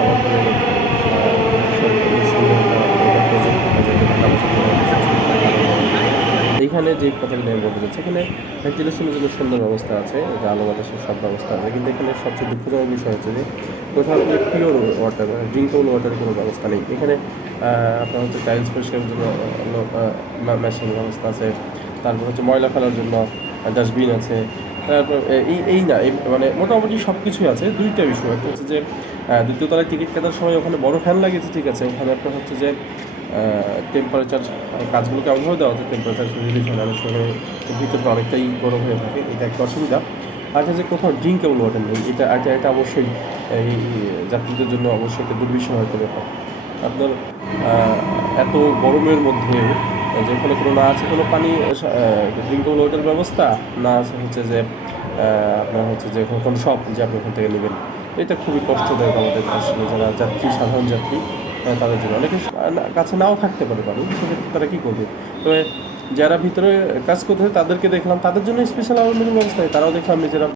সবার ঘরের মধ্যে এইখানে যে কথাগুলো আমি বলতে চাচ্ছি, এখানে ভেন্টিলেশনের জন্য সুন্দর ব্যবস্থা আছে, যে আলো বাতাসের সব ব্যবস্থা আছে, কিন্তু এখানে সবচেয়ে দুঃখজনক বিষয় হচ্ছে যে কোথাও আপনি পিওর ওয়াটার ড্রিঙ্কেবল ওয়াটারের কোনো ব্যবস্থা নেই এখানে। আপনার হচ্ছে টাইলস পরিষ্কারের জন্য মেশিনের ব্যবস্থা আছে, তারপর হচ্ছে ময়লা ফেলার জন্য ডাস্টবিন আছে, তারপর এই না এই মানে মোটামুটি সব কিছুই আছে। দুইটা বিষয়, একটা হচ্ছে যে দ্বিতীয় তলায় টিকিট কাটার সময় ওখানে বড় ফ্যান লাগিয়েছে, ঠিক আছে, ওখানে আপনার হচ্ছে যে টেম্পারেচার কাজগুলো কেমনভাবে দেওয়া হচ্ছে, টেম্পারেচার রিলিজ হয়, অনেক সময় ভিতরটা অনেকটাই গরম হয়ে থাকে, এটা একটা অসুবিধা। আর যে কোথাও ড্রিঙ্কেবল ওয়াটার নেই, এটা অবশ্যই এই যাত্রীদের জন্য অবশ্যই একটা দুর্বিষহ হতে ব্যাপার। আপনার এত গরমের মধ্যেও যেখানে কোনো না আছে কোনো পানি, ড্রিঙ্কেবল ওয়াটার ব্যবস্থা না আছে হচ্ছে যে আপনার হচ্ছে যে কোনো শপ যে আপনি ওখান থেকে নেবেন, এটা খুবই কষ্টদায়ক আমাদের আসলে যারা যাত্রী, সাধারণ যাত্রী তাদের জন্য। অনেকের কাছে নাও থাকতে পারে পানি, সেক্ষেত্রে তারা কী করবে? তবে যারা ভিতরে কাজ করতে হয় তাদেরকে দেখলাম, তাদের জন্য স্পেশাল আলাদা ব্যবস্থা নেই, তারাও দেখলাম নিজেরা